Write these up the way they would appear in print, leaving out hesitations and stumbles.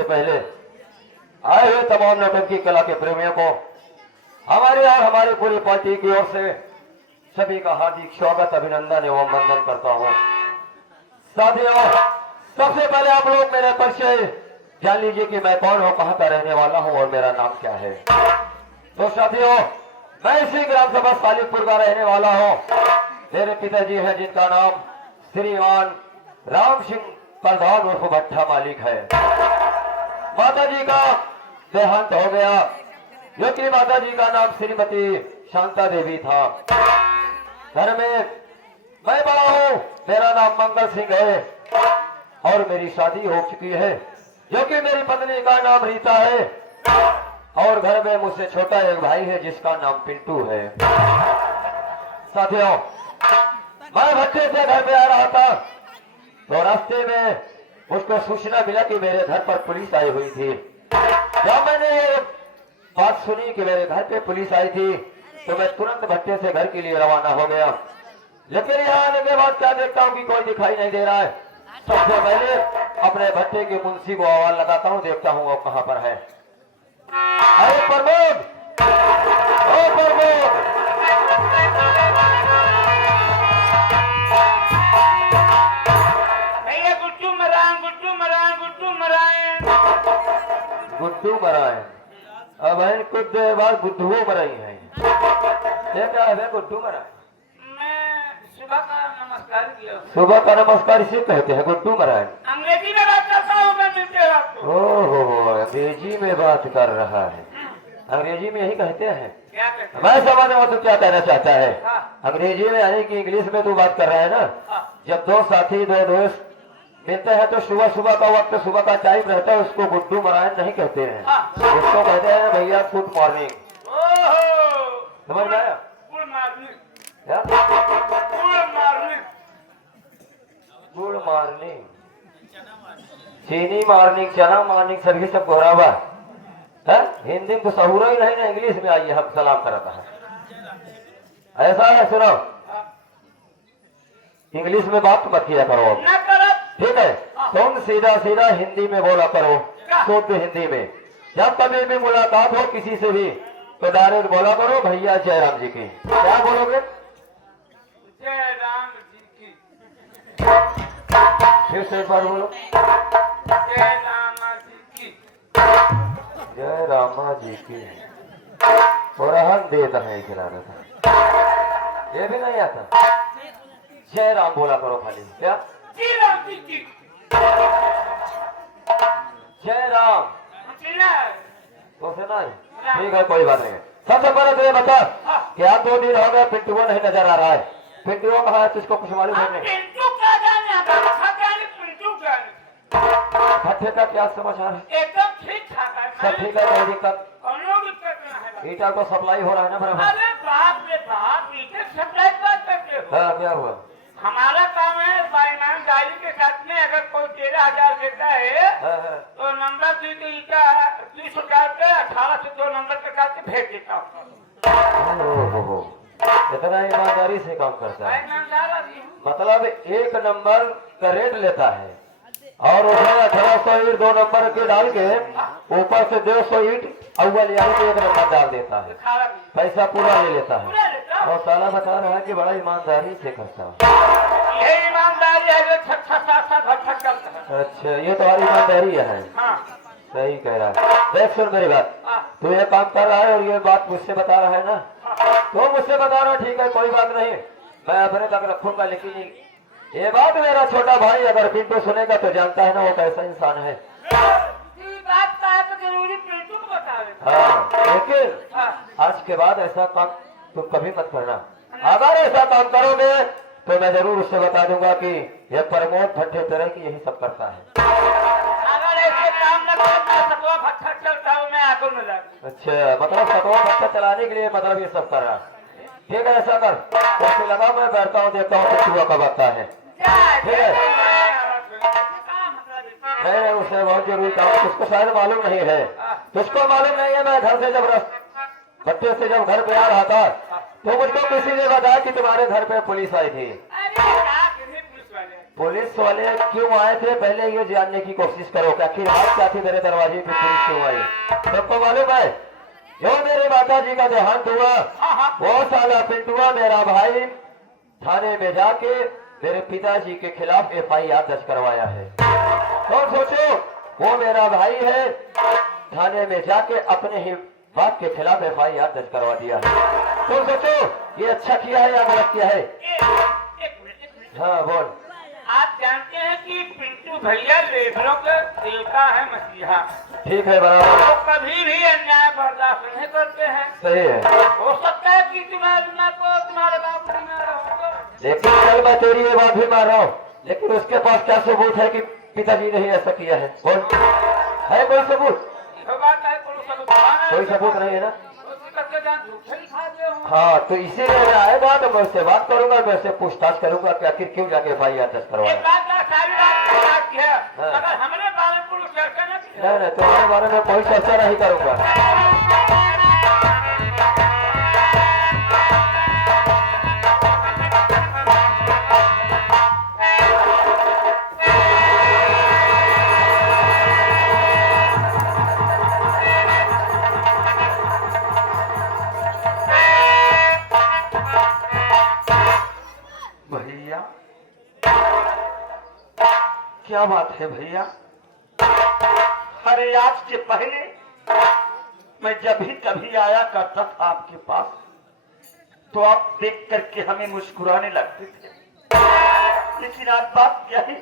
से पहले आए हुए तमाम नौटंकी कला के प्रेमियों को हमारे और हमारी पूरी पार्टी की ओर से सभी का हार्दिक स्वागत, अभिनंदन एवं वंदन करता हूँ। साथियों, सबसे पहले आप लोग मेरा परिचय जान लीजिए कि मैं कौन हूँ, कहाँ का रहने वाला हूँ और मेरा नाम क्या है। तो साथियों, मैं इसी ग्राम सभा सालिकपुर का रहने वाला हूँ। मेरे पिताजी हैं जिनका नाम श्रीमान राम सिंह प्रधान उर्फ भट्टा मालिक है। माता जी का देहांत हो गया, जो कि माता जी का नाम श्रीमती शांता देवी था। घर में मैं बड़ा हूँ, मेरा नाम मंगल सिंह है और मेरी शादी हो चुकी है, जो कि मेरी पत्नी का नाम रीता है। और घर में मुझसे छोटा एक भाई है जिसका नाम पिंटू है। साथियों, मैं भट्टे से घर पे आ रहा था तो रास्ते में मुझको सूचना मिला कि मेरे घर पर पुलिस आई हुई थी। जब मैंने ये बात सुनी कि मेरे घर पे पुलिस आई थी तो मैं तुरंत भट्टे से घर के लिए रवाना हो गया। लेकिन यहाँ आने के बाद क्या देखता हूँ कि कोई दिखाई नहीं दे रहा है। सबसे पहले अपने भट्टे के मुंशी को आवाज लगाता हूँ, देखता हूँ वो कहाँ पर है। अरे प्रमोद, ओ प्रमोद, गुड्डू मराए। अब है कुछ देर बाद बुद्धू मराई है। ये क्या है गुड्डू मराए? मैं सुबह का नमस्कार किया। सुबह का नमस्कार इसे कहते हैं गुड्डू मराए। अंग्रेजी में बात करता हूँ मैं, मिलते हो आपको। ओहो, अंग्रेजी में बात कर रहा है। अंग्रेजी में यही कहते हैं। क्या कहते हैं? मैं समझ रहा हूँ तू क्या कहना चाहता है। हाँ। अंग्रेजी में यानी कि इंग्लिश में तू बात कर रहा है ना। हाँ। जब दो साथी दो दोस्त मिलते हैं तो सुबह सुबह का वक्त, सुबह का टाइम रहता है, उसको गुड्डू मरायन नहीं कहते हैं। हाँ। उसको कहते हैं भैया गुड मॉर्निंग। ओहो, समझ में आया? गुड मॉर्निंग, क्या? Good morning. गुड मॉर्निंग, चीनी मॉर्निंग, चना मॉर्निंग, सभी सब घोरा हुआ है। हिंदी में तो सहूरा ही नहीं ना, इंग्लिश में आइए हम सलाम करता है। ऐसा है, सुनो, इंग्लिश में बात मत किया करो, न करो। ठीक है? तुम सीधा सीधा हिंदी में बोला करो, शुद्ध हिंदी में। जब कभी भी मुलाकात हो किसी से भी तो डायरेक्ट बोला करो भैया जयराम जी की। क्या बोलोगे? जय राम जी की। फिर से एक बार बोलो। जय रामा जी की। जय रामा जी की। और हम देता है किनारे था, ये भी नहीं आता। जय राम बोला करो खाली। क्या? जय राम जी की। जय राम सुना? तो सुना है? ठीक है, कोई बात नहीं। सबसे पहले तो ये बता, क्या 2 दिन हो गए पिंटू को नहीं नजर आ रहा है? पिंटू कहाँ है, तुझको कुछ मालूम है? पिंटू का जाने, पिंटू का भट्टे का क्या समाचार है? एकदम ठीक ठाक है। सब ठीक है, कोई दिक्कत? कोनो दिक्कत नहीं है। ईटा को सप्लाई हो रहा है ना बराबर? अरे बाप रे बाप, ईटे सप्लाई बात करते हो? हाँ, क्या हुआ? हमारा काम है ईमानदारी के साथ में, अगर कोई 13,000 देता है हाँ। तो नंबर 2 के ईटा 30 हजार पे 18 से 2 नंबर के साथ में भेज देता हूँ। ओहो, इतना ईमानदारी से काम करता है। ईमानदार आदमी हूँ। मतलब 1 नंबर का रेट लेता है और उसमें 1800 ईट 2 नंबर के डाल के ऊपर से 150 ईट अव्वल यानी कि 1 नंबर डाल देता है। खारा भी। पैसा पूरा ले लेता है पूरा लेता हूँ। और साला बता रहा है कि बड़ा ईमानदारी से करता है। ये ईमानदारी है जो 6-7 घंटा चलता है। अच्छा, ये तुम्हारी ईमानदारी है। हाँ। सही कह रहा है। देख सुन मेरी बात, तू ये काम कर रहा है और ये बात मुझसे बता रहा है ना, तो मुझसे बता रहा, ठीक है, कोई बात नहीं, मैं अपने तक रखूंगा। लेकिन ये बात मेरा छोटा भाई अगर पिंटू सुनेगा तो जानता है ना वो कैसा इंसान है। बात का है तो जरूरी पिंटू को बता देता। हाँ, लेकिन आज के बाद ऐसा काम तुम कभी मत करना। अगर ऐसा काम करोगे तो मैं जरूर उससे बता दूंगा कि यह प्रमोद भट्टे तरह की यही सब करता है। अगर ऐसे काम न करो तो सतवा भट्टा चलता हूँ मैं, आगो में लग। अच्छा, मतलब सतवा भट्टा चलाने के लिए मतलब ये सब कर रहा है। ठीक है, ऐसा कर, उससे लगा मैं बैठता हूँ, देखता हूँ सुबह कब आता है। ठीक है? नहीं, उसे बहुत जरूरी काम, उसको शायद मालूम नहीं है। तुझको मालूम नहीं है, मैं घर से जब भट्टे से जब घर पे आ रहा था तो मुझको किसी ने बताया कि तुम्हारे घर पे पुलिस आई थी। पुलिस वाले क्यों आए थे, पहले ये जानने की कोशिश करो कि आखिर बात क्या थी, मेरे दरवाजे पे पुलिस क्यों आई। सबको मालूम है जो मेरे माता जी का देहांत हुआ, वो साला पिंटुआ मेरा भाई थाने में जाके मेरे पिताजी के खिलाफ FIR दर्ज करवाया है। तो सोचो वो मेरा भाई है, थाने में जाके अपने ही बाप के खिलाफ FIR दर्ज करवा दिया है। तो सोचो ये अच्छा किया है या गलत किया है। एक मिनट। हाँ बोल। आप जानते हैं कि पिंटू भैया लेबरों के देवता है, मसीहा। ठीक है बराबर, वो कभी भी अन्याय बर्दाश्त नहीं करते हैं। सही है। हो सकता है कि तुम्हारे बाप जी में रहो, लेकिन कल मैं तेरी ये बात भी मान रहा हूँ, लेकिन उसके पास क्या सबूत है कि पिताजी ने ही ऐसा किया है। बोल, है कोई सबूत? यह बात है, कोई सबूत नहीं है ना। करके जान झूठे ही खा गए हो। हाँ तो इसीलिए मैं आएगा तो मैं उससे बात करूंगा, मैं उससे पूछताछ करूंगा कि आखिर क्यों जाके FIR दर्ज एक करवाया। बात ना, सारी बात है, हाँ। अगर हमने बारे में कोई चर्चा न की नहीं तुम्हारे बारे में कोई चर्चा नहीं करूंगा। भैया क्या बात है भैया? अरे आज के पहले मैं जब भी कभी आया करता था आपके पास तो आप देख करके हमें मुस्कुराने लगते थे, लेकिन आज बात क्या है?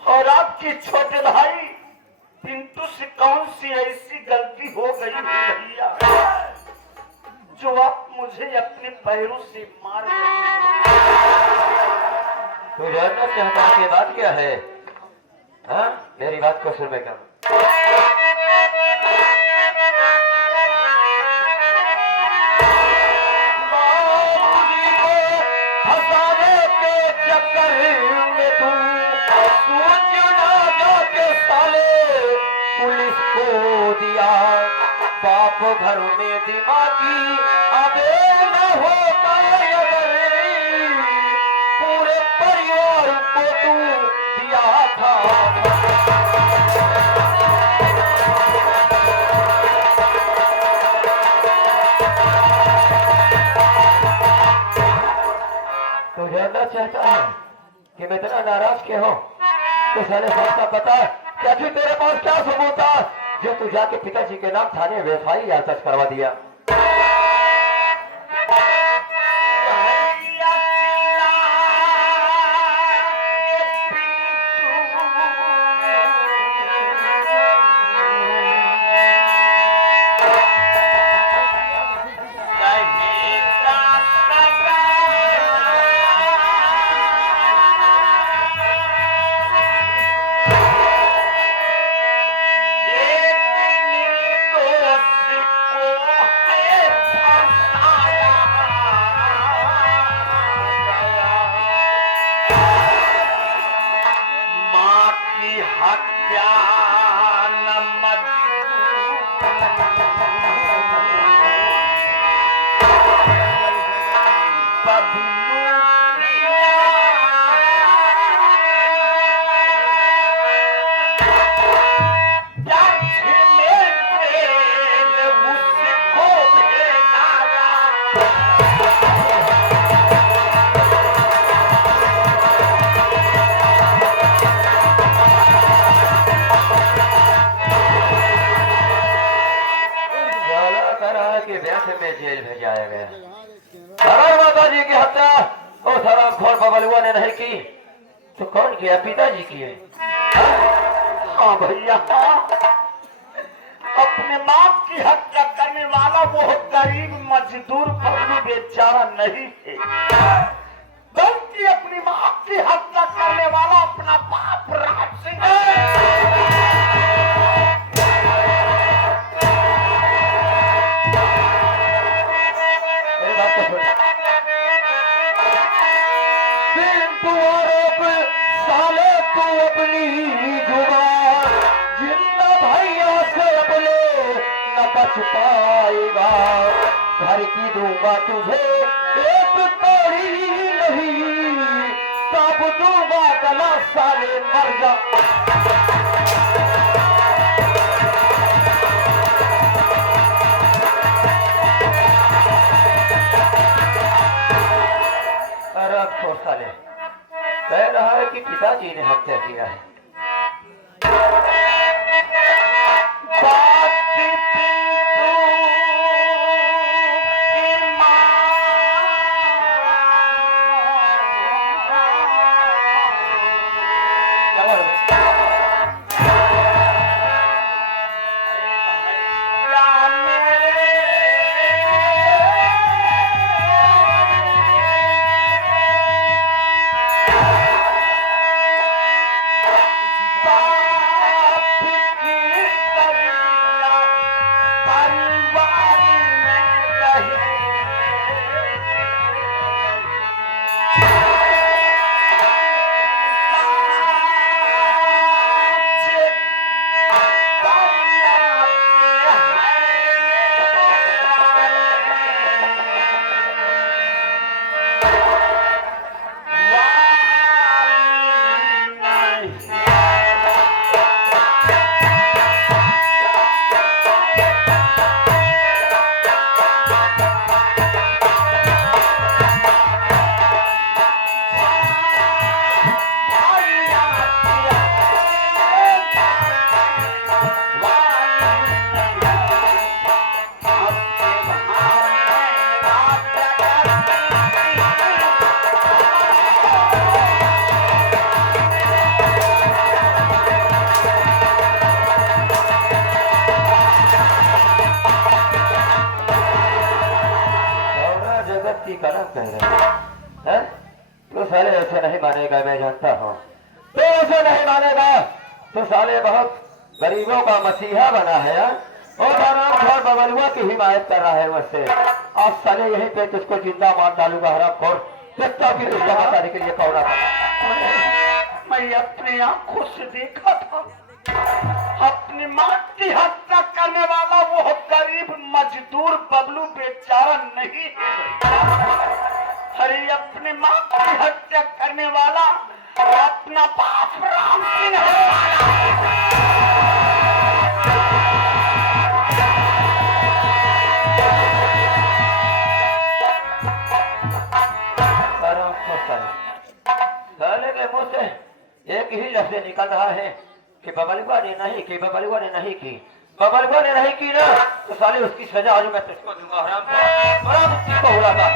और आपके छोटे भाई पिंटू से कौन सी ऐसी गलती हो गई है भैया जो आप मुझे अपने पैरों से मार रहे तू जानना चाहता है कि बात क्या है? हाँ मेरी बात को सुन बेटा। फसाने के चक्कर में तू सोच ना जाके साले पुलिस को दिया बाप घर में दिमागी, अबे न होता अगर पूरे परिवार को तू दिया था। तू जानना चाहता है कि मैं इतना नाराज क्यों हूँ? तो साले साहब बता क्या कि तेरे पास क्या सबूत था जो तू जाके पिताजी के नाम थाने में FIR दर्ज करवा दिया? के व्यर्थ में जेल भेजाया गया। अगर माता जी की हत्या उस हरामखोर बबलुआ ने नहीं की तो कौन किया? पिताजी किए। हाँ भैया, अपने बाप की हत्या करने वाला वो गरीब मजदूर बबलू बेचारा नहीं है, बल्कि अपनी माँ की हत्या करने वाला अपना बाप राज सिंह पाएगा। घर की दूंगा तुझे एक कौड़ी नहीं, तब दूंगा गला साले मर जा। अरे अफसोस साले, कह रहा है कि पिताजी ने हत्या किया है। की कलम कह रहे हैं? तो साले ऐसे नहीं मानेगा, मैं जानता हूँ तो ऐसे नहीं मानेगा। तो साले बहुत गरीबों का मसीहा बना है और हरामखोर बबलुआ की हिमायत कर रहा है मुझसे। आज साले यहीं पे तुझको जिंदा मार डालूंगा हरामखोर। देखता भी तुझको बताने के लिए कौन आता। मैं अपने आंखों से देखा था अपनी माँ की हत्या करने वाला वो गरीब मजदूर बबलू बेचारा नहीं है। अरे अपने माँ की हत्या करने वाला अपना बाप राम सिंह साले के मुंह से एक ही लफ्ज़ निकल रहा है कि बबलुआ ने नहीं की, बबलुआ ने नहीं की, बबलुआ ने नहीं की ना। तो साले उसकी सजा आज मैं तुझको दूंगा हराम को बुला था।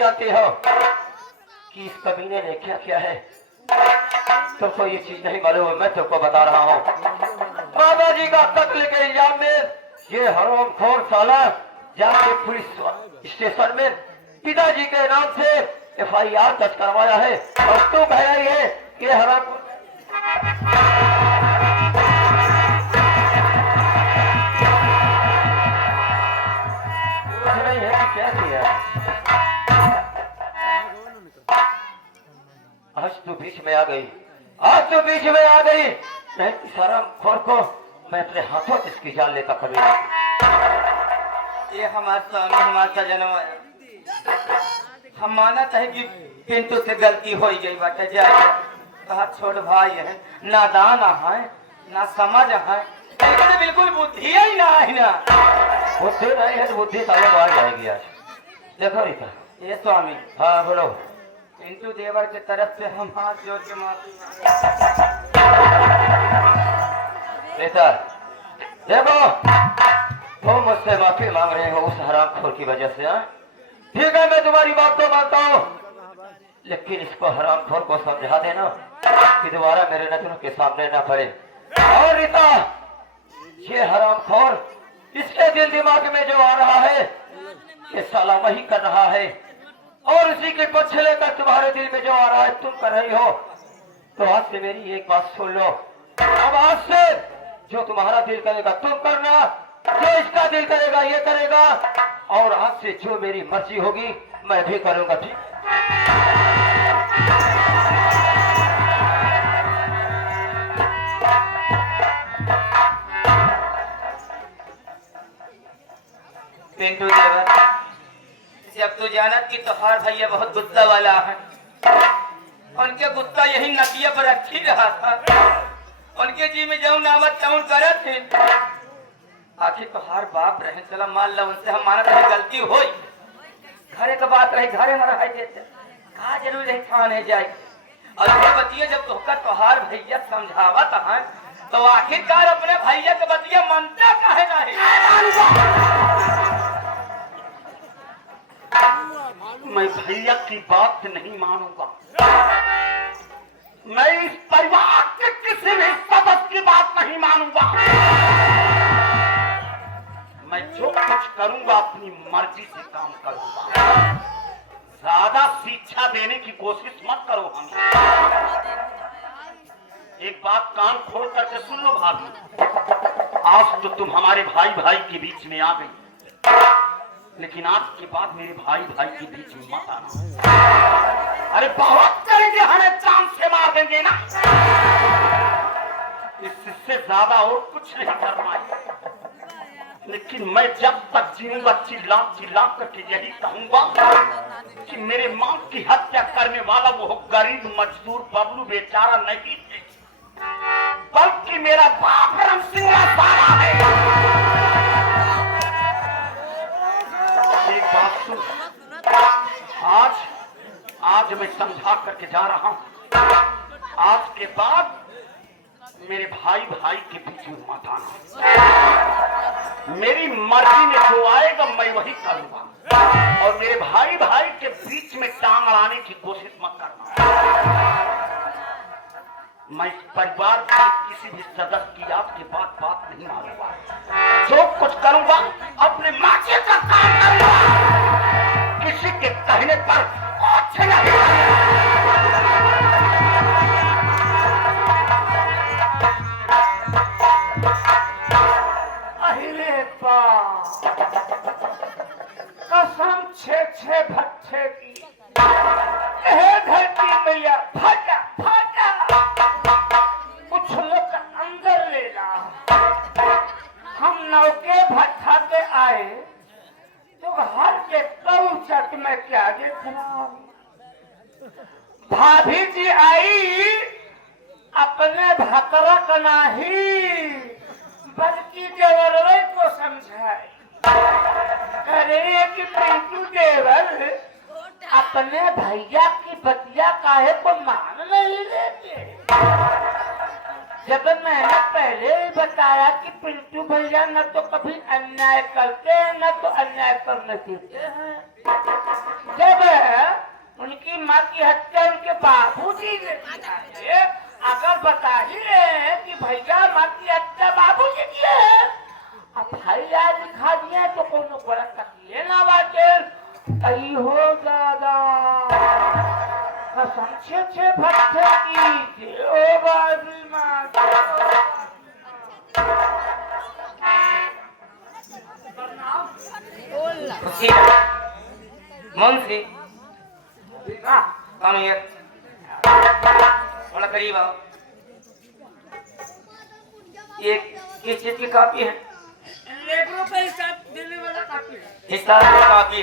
जानते हो कि इस कमीने ने क्या किया है? तुमको ये चीज नहीं मालूम, मैं तुमको बता रहा हूँ। बाबा जी का कत्ल के इल्जाम में ये हरामखोर साला जाके पुलिस स्टेशन में पिताजी के नाम से FIR दर्ज करवाया है और तू कह रही है कि हराम नहीं है। क्या किया? आज तो बीच में आ गई, आज तो बीच में आ गई। मैं सारा खोर को मैं अपने हाथों इसकी जान लेता कभी ये हमारा जन्म है। हम माना चाहे कि पिंटू से गलती हो गई बाटे जाए कहा छोड़ भाई है, नादान है ना समझ है, देखो तो बिल्कुल बुद्धि ही ना है ना। बुद्धि नहीं है तो बुद्धि साले बाहर जाएगी आज। देखो रीता। ये स्वामी, हाँ बोलो। पिंटू देवर की तरफ से हम हाथ जोड़ के माफी रीता देखो, तुम मुझसे माफी मांग रहे हो उस हरामखोर की वजह से। हाँ ठीक है, मैं तुम्हारी बात तो मानता हूँ, लेकिन इसको हरामखोर को समझा देना कि दोबारा मेरे नजरों के सामने ना पड़े। और रीता, ये हरामखोर, इसके दिल दिमाग में जो आ रहा है ये साला वही कर रहा है, और उसी के पीछे लेकर तुम्हारे दिल में जो आ रहा है तुम कर रही हो। तो आज से मेरी एक बात सुन लो, अब आज से जो तुम्हारा दिल करेगा तुम करना, जो इसका दिल करेगा ये करेगा, और आज से जो मेरी मर्जी होगी मैं भी करूंगा। ठीक पिंटू देवर, जब तू जानत कि तोहार भैया बहुत गुस्सा वाला है, उनके गुस्सा यही नदिया पर रखी रहा था, उनके जी में जो नामत तौन करत थे। आखिर तोहार बाप रहे, चला मान लो उनसे हम मानत रहे गलती होई, घरे का बात रही घरे में रह देते, कहा जरूर रही थाने जाए। और ये बतिया जब तोहका तोहार भैया समझावत है तो आखिरकार अपने भैया के बतिया मानता काहे नहीं? मैं भैया की बात नहीं मानूंगा, मैं इस परिवार के किसी भी सदस्य की बात नहीं मानूंगा। मैं जो कुछ करूंगा अपनी मर्जी से काम करूंगा। ज्यादा शिक्षा देने की कोशिश मत करो हमें। एक बात कान खोल करके सुन लो भाभी, आज तो तुम हमारे भाई भाई के बीच में आ गई, लेकिन आज के बाद मेरे भाई भाई के बीच में मत आना। अरे बहुत करेंगे, हमें चांद से मार देंगे ना, इससे ज्यादा और कुछ नहीं करना है। लेकिन मैं जब तक जीऊंगा चिल्ला चिल्ला करके यही कहूंगा कि मेरे मां की हत्या करने वाला वो गरीब मजदूर बबलू बेचारा नहीं थे, बल्कि मेरा बाप राम सिंह सारा है। एक बात सुन, आज मैं समझा करके जा रहा हूं, आज के बाद मेरे भाई भाई के बीच में मत आना। मेरी मर्जी में जो आएगा मैं वही करूंगा, और मेरे भाई भाई के बीच में टांग अड़ाने की कोशिश मत करना। मैं इस परिवार के किसी भी सदस्य की आपके बात नहीं मानूंगा। जो कुछ करूंगा अपने माचे का काम करूंगा, किसी के कहने पर कुछ नहीं। अरे बाप, कसम छे भट्टे की, धरती मैया फटा फटा उछल कर अंदर ले ला। हम नौके भट्टा पे आए तो घर के कौचट में क्या देख रहा हूं, भाभी जी आई अपने भतरा का नहीं बल्कि देवरवे को समझाए, करे कि पिंटू देवर अपने भैया की बतिया काहे को मान नहीं लेते। जब मैंने पहले ही बताया कि पिंटू भैया न तो कभी अन्याय करते हैं न तो अन्याय करने देते हैं। जब उनकी माँ की हत्या उनके बाबूजी ने की है, अगर बता ही रहे हैं कि भैया माँ की हत्या बाबूजी की है, अब भैया दिखा दिए तो कोनो बड़ा तकलीफ ना बाटे। आई हो दादा, कसम छे भट्टे की, ओ बाबी माँ मुंशी कम हियर, थोड़ा करीब आओ। ये किस चीज की कॉपी है? लेटरों का हिसाब देने वाला काफी है। हिसाब की कॉपी है।